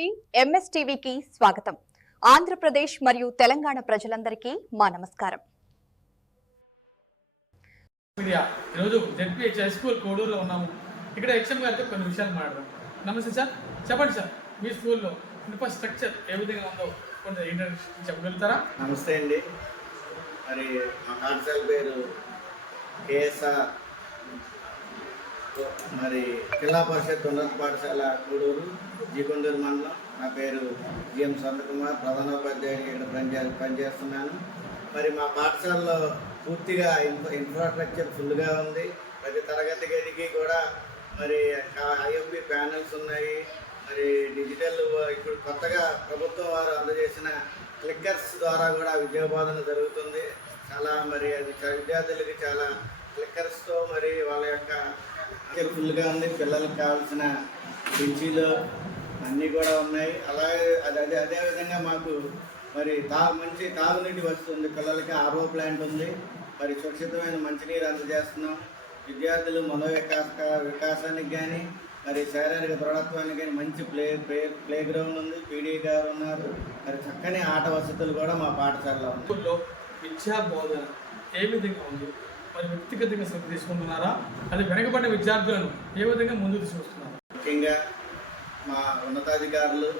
TV ఎంఎస్టీవీకి స్వాగతం. ఆంధ్రప్రదేశ్ మరియు తెలంగాణ ప్రజలందరికీ మా నమస్కారం. ఈరోజు జెడ్పీహెచ్ హై స్కూల్ కోడూరులో ఉన్నాము. ఇక్కడ హెచ్ఎం గారితో కొన్ని విషయాలు మాట్లాడదాం. నమస్తే సార్, చెప్పండి సార్, మీ స్కూల్లో ఇన్ఫ్రాస్ట్రక్చర్ ఏ విధంగా ఉందో కొంచెం ఇంట్రడక్షన్ చెప్పగలుగుతారా? నమస్తే అండి. మరి మా పాఠశాల పేరు కేఎస్ఆర్ మరి జిల్లా పరిషత్ ఉన్నత పాఠశాల కోడూరు, జీకొండూరు మండలం. నా పేరు జిఎం సంతకుమార్, ప్రధానోపాధ్యాయుడు ఇక్కడ పనిచేస్తున్నాను. మరి మా పాఠశాలలో పూర్తిగా ఇన్ఫ్రాస్ట్రక్చర్ ఫుల్గా ఉంది. ప్రతి తరగతి గదికి కూడా మరి ఐఎంపీ ప్యానెల్స్ ఉన్నాయి. మరి డిజిటల్ ఇప్పుడు కొత్తగా ప్రభుత్వం వారు అందజేసిన క్లిక్కర్స్ ద్వారా కూడా విద్యాబోధన జరుగుతుంది. చాలా మరి అది విద్యార్థులకి చాలా క్లిక్కర్స్తో మరి వాళ్ళ యొక్క ఫుల్గా ఉంది. పిల్లలకు కావాల్సిన బెంచీలు అన్నీ కూడా ఉన్నాయి. అలాగే అదేవిధంగా మాకు మరి మంచి తాగునీటి వస్తుంది. పిల్లలకి ఆర్ఓ ప్లాంట్ ఉంది. మరి సురక్షితమైన మంచినీరు అందజేస్తున్నాం. విద్యార్థులు వికాసానికి కానీ మరి శారీరక దృఢత్వానికి కానీ మంచి ప్లే గ్రౌండ్ ఉంది. పీడీ గారు ఉన్నారు. మరి చక్కని ఆట వసతులు కూడా మా పాఠశాలలో స్కూల్లో విద్యా బోధన ఏ విధంగా ఉంది? మరి వ్యక్తిగతంగా శ్రద్ధ తీసుకుంటున్నారా? అది వెనకబడిన విద్యార్థులను ఏ విధంగా ముందుకు తీసుకొస్తున్నారు? ముఖ్యంగా మా ఉన్నతాధికారులు,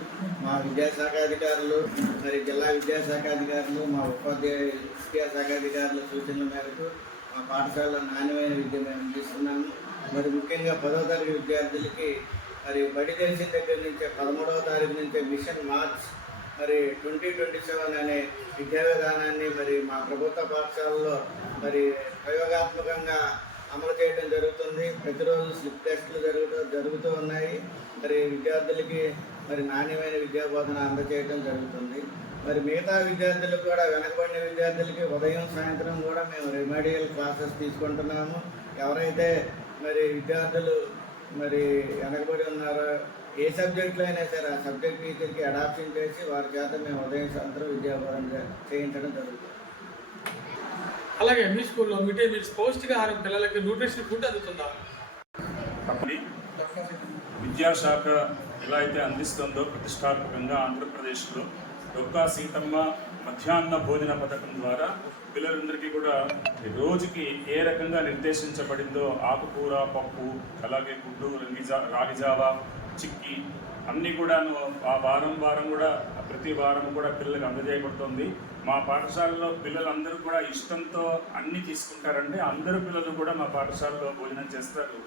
మా విద్యాశాఖ అధికారులు, మరి జిల్లా విద్యాశాఖ అధికారులు, మా ఉపాధ్యాయ విద్యాశాఖ అధికారుల సూచనల మేరకు మా పాఠశాలలో నాణ్యమైన విద్య మేము అందిస్తున్నాము. మరి ముఖ్యంగా 10వ తరగతి విద్యార్థులకి మరి బడి తెలిసిన దగ్గర నుంచే 13వ తారీఖు నుంచే మిషన్ మార్చ్ మరి 2027 అనే విద్యా విధానాన్ని మరి మా ప్రభుత్వ పాఠశాలలో మరి ప్రయోగాత్మకంగా అమలు చేయడం జరుగుతుంది. ప్రతిరోజు స్లిప్ టెస్టులు జరుగుతూ ఉన్నాయి. మరి విద్యార్థులకి మరి నాణ్యమైన విద్యాబోధన అందజేయడం జరుగుతుంది. మరి మిగతా విద్యార్థులకు కూడా వెనకబడిన విద్యార్థులకి ఉదయం సాయంత్రం కూడా మేము రెమెడియల్ క్లాసెస్ తీసుకుంటున్నాము. ఎవరైతే మరి విద్యార్థులు మరి వెనకబడి ఉన్నారో ఏ సబ్జెక్టులో అయినా సరే ఆ సబ్జెక్ట్ టీచర్కి అడాప్షన్ చేసి వారి చేత మేము ఉదయం సాయంత్రం విద్యాబోధన చేయించడం జరుగుతుంది. అలాగే మీ స్కూల్లో మిడ్ డే మీల్స్ పౌష్టికాహారం పిల్లలకి న్యూట్రిషన్ ఫుడ్ అందుతుందా? విద్యాశాఖ ఎలా అయితే అందిస్తుందో ప్రతిష్టాత్మకంగా ఆంధ్రప్రదేశ్లో డొక్కా సీతమ్మ మధ్యాహ్న భోజన పథకం ద్వారా పిల్లలందరికీ కూడా రోజుకి ఏ రకంగా నిర్దేశించబడిందో ఆకుకూర, పప్పు, అలాగే గుడ్డు, రాగిజావ, చిక్కి అన్నీ కూడాను ఆ వారం కూడా ప్రతి వారం కూడా పిల్లలకు అందజేయబడుతుంది. మా పాఠశాలలో పిల్లలందరూ కూడా ఇష్టంతో అన్నీ తీసుకుంటారండి. అందరూ పిల్లలు కూడా మా పాఠశాలలో భోజనం చేస్తారు.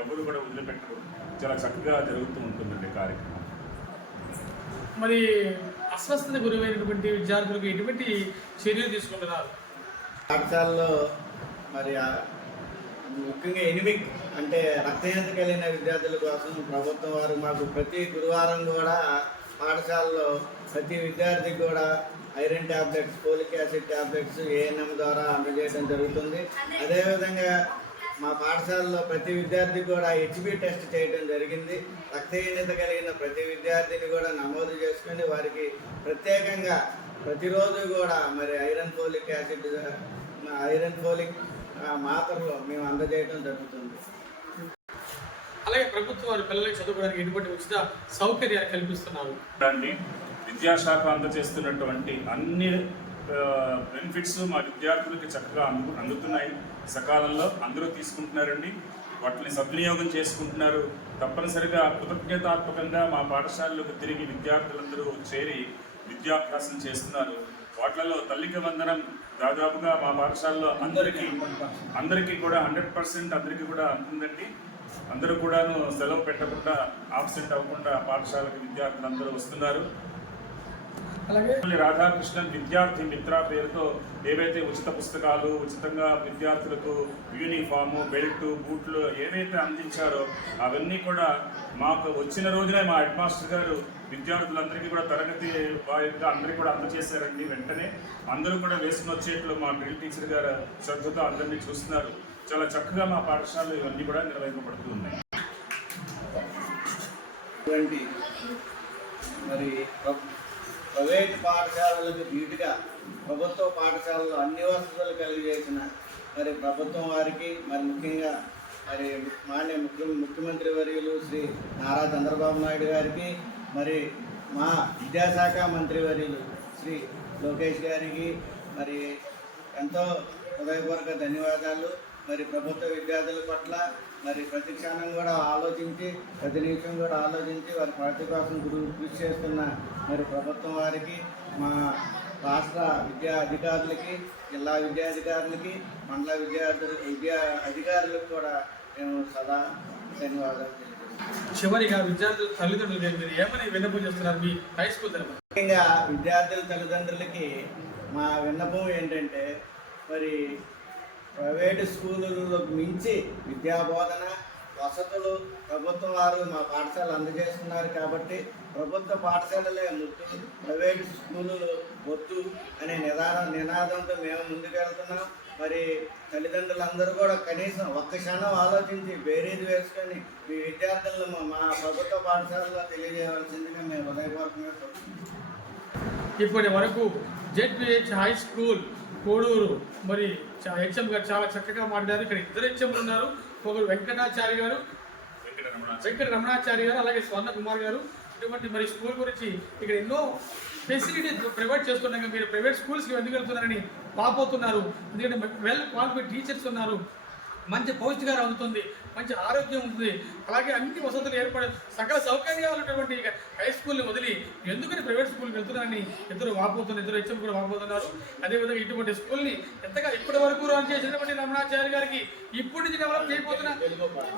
ఎవరు కూడా వదిలిపెట్టరు. చాలా చక్కగా జరుగుతూ ఉంటుందండి కార్యక్రమం. మరి అస్వస్థత గురైనటువంటి విద్యార్థులకు ఎటువంటి చర్యలు తీసుకుంటున్నారు? పాఠశాలలో మరి ముఖ్యంగా ఎనిమిక్ అంటే రక్తహీనత కలిగిన విద్యార్థుల కోసం ప్రభుత్వం వారు మాకు ప్రతి గురువారం కూడా పాఠశాలలో ప్రతి విద్యార్థికి కూడా iron tablets, folic acid tablets ANM ద్వారా అందజేయడం జరుగుతుంది. అదేవిధంగా మా పాఠశాలలో ప్రతి విద్యార్థికి కూడా హెచ్బి టెస్ట్ చేయడం జరిగింది. రక్తహీనత కలిగిన ప్రతి విద్యార్థిని కూడా నమోదు చేసుకుని వారికి ప్రత్యేకంగా ప్రతిరోజు కూడా మరి ఐరన్ ఫోలిక్ మాత్రలు మేము అందజేయడం జరుగుతుంది. అలాగే ప్రభుత్వం వారి పిల్లలకి చదువుకోవడానికి ఎటువంటి ఉచిత సౌకర్యాలు కల్పిస్తున్నారు. విద్యాశాఖ అందజేస్తున్నటువంటి అన్ని బెనిఫిట్స్ మా విద్యార్థులకి చక్కగా అందుతున్నాయి. సకాలంలో అందరూ తీసుకుంటున్నారండి. వాటిని సద్వినియోగం చేసుకుంటున్నారు. తప్పనిసరిగా కృతజ్ఞతాత్మకంగా మా పాఠశాలలోకి తిరిగి విద్యార్థులందరూ చేరి విద్యాభ్యాసం చేస్తున్నారు. వాటిలలో తల్లికి వందనం దాదాపుగా మా పాఠశాలలో అందరికీ కూడా 100% అందరికీ కూడా అందుతుందండి. అందరూ కూడాను సెలవు పెట్టకుండా, ఆబ్సెంట్ అవ్వకుండా పాఠశాలకు విద్యార్థులు వస్తున్నారు. అలాగే రాధాకృష్ణన్ విద్యార్థి మిత్ర పేరుతో ఏవైతే ఉచిత పుస్తకాలు, ఉచితంగా విద్యార్థులకు యూనిఫాము, బెల్ట్, బూట్లు ఏవైతే అందించారో అవన్నీ కూడా మాకు వచ్చిన రోజునే మా హెడ్ మాస్టర్ గారు విద్యార్థులందరికీ కూడా తరగతి వారిగా అందరికీ కూడా అందజేశారండి. వెంటనే అందరూ కూడా వేసుకుని వచ్చేట్లు మా డ్రిల్ టీచర్ గారు శ్రద్ధతో అందరినీ చూస్తున్నారు. చాలా చక్కగా మా పాఠశాలలు ఇవన్నీ కూడా నిర్వహింపబడుతూ ఉన్నాయి. మరి ప్రైవేట్ పాఠశాలలకు ధీటుగా ప్రభుత్వ పాఠశాలలో అన్ని వసతులు కలిగజేసిన మరి ప్రభుత్వం వారికి మరి ముఖ్యంగా మరి మాన్య ముఖ్యమంత్రి వర్యులు శ్రీ నారా చంద్రబాబు నాయుడు గారికి మరి మా విద్యాశాఖ మంత్రివర్యులు శ్రీ లోకేష్ గారికి మరి ఎంతో హృదయపూర్వక ధన్యవాదాలు. మరి ప్రభుత్వ విద్యార్థుల పట్ల మరి ప్రతి క్షణం కూడా ఆలోచించి, ప్రతి నిమిషం కూడా ఆలోచించి వారి ప్రగతి కోసం కృషి చేస్తున్న మరి ప్రభుత్వం వారికి, మా రాష్ట్ర విద్యా అధికారులకి, జిల్లా విద్యాధికారులకి, మండల విద్యా అధికారులకు కూడా మేము సదా ధన్యవాదాలు తెలుపుతున్నాం. చివరిగా విద్యార్థుల తల్లిదండ్రులు మీరు ఏమని విన్నపం చేస్తున్నారు మీ హై స్కూల్ తరఫున? ముఖ్యంగా విద్యార్థుల తల్లిదండ్రులకి మా విన్నపం ఏంటంటే, మరి ప్రైవేటు స్కూళ్ళకు మించి విద్యాబోధన వసతులు ప్రభుత్వం వారు మా పాఠశాలలు అందజేస్తున్నారు కాబట్టి ప్రభుత్వ పాఠశాలలే ముద్దు, ప్రైవేట్ స్కూళ్ళు వద్దు అనే నినాదంతో మేము ముందుకెళ్తున్నాం. మరి తల్లిదండ్రులందరూ కూడా కనీసం ఒక్క క్షణం ఆలోచించి బేరీజ్ వేసుకొని మీ విద్యార్థులను మా ప్రభుత్వ పాఠశాలలో తెలియజేయవలసిందిగా మేము హృదయపూర్వకంగా కోరుతున్నాం. ఇప్పటి వరకు జెడ్పిహెచ్ హై స్కూల్ కోడూరు మరి హెచ్ఎం గారు చాలా చక్కగా మాట్లాడారు. ఇక్కడ ఇద్దరు హెచ్ఎంలు ఉన్నారు. ఒకరు వెంకట రమణాచారి గారు, అలాగే స్వర్ణ కుమార్ గారు. ఇటువంటి మరి స్కూల్ గురించి ఇక్కడ ఎన్నో ఫెసిలిటీస్ ప్రొవైడ్ చేస్తున్నాక మీరు ప్రైవేట్ స్కూల్స్కి ఎందుకు వెళ్తున్నారని వాపోతున్నారు. ఎందుకంటే వెల్ క్వాలిఫైడ్ టీచర్స్ ఉన్నారు, మంచి పౌష్టికాహారం అందుతుంది, మంచి ఆరోగ్యం ఉంటుంది, అలాగే అన్ని వసతులు ఏర్పడే సకల సౌకర్యాలు ఉన్నటువంటి హై స్కూల్ని వదిలి ఎందుకని ప్రైవేట్ స్కూల్కి వెళ్తున్నారని ఇద్దరు హెచ్ఎం కూడా వాపోతున్నారు. అదేవిధంగా ఇటువంటి స్కూల్ని ఎంతగా ఇప్పటి వరకు రన్ చేసినటువంటి రమణాచారి గారికి, ఇప్పటి నుంచి డెవలప్ చేయబోతున్న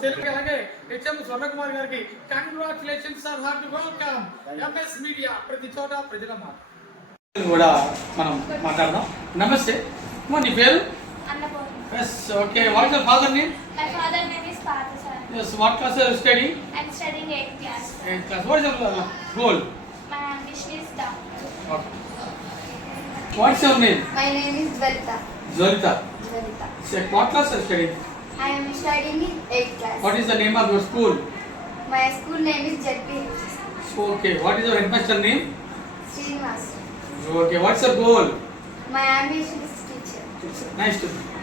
తెలుగు అలాగే హెచ్ఎం స్వర్ణకుమార్ గారికి congratulations our heart welcome. MS media, ప్రతి చోట ప్రజల మాట కూడా మనం మాట్లాడదాం. నమస్తే, నీ పేరు? Yes, okay. What is your father's name? My father's name is Parthasari. Yes, what class are you studying? I'm studying 8th class. 8th class. What is your goal? My ambition is doctor. Okay. What's your name? My name is Dvalita. Zolita. Dvalita. So, what class are you studying? I am studying in 8th class. What is the name of your school? My school name is JPH. Okay. What is your headmaster name? Srinivas. Okay. What's your goal? My ambition is teacher. Nice to meet you.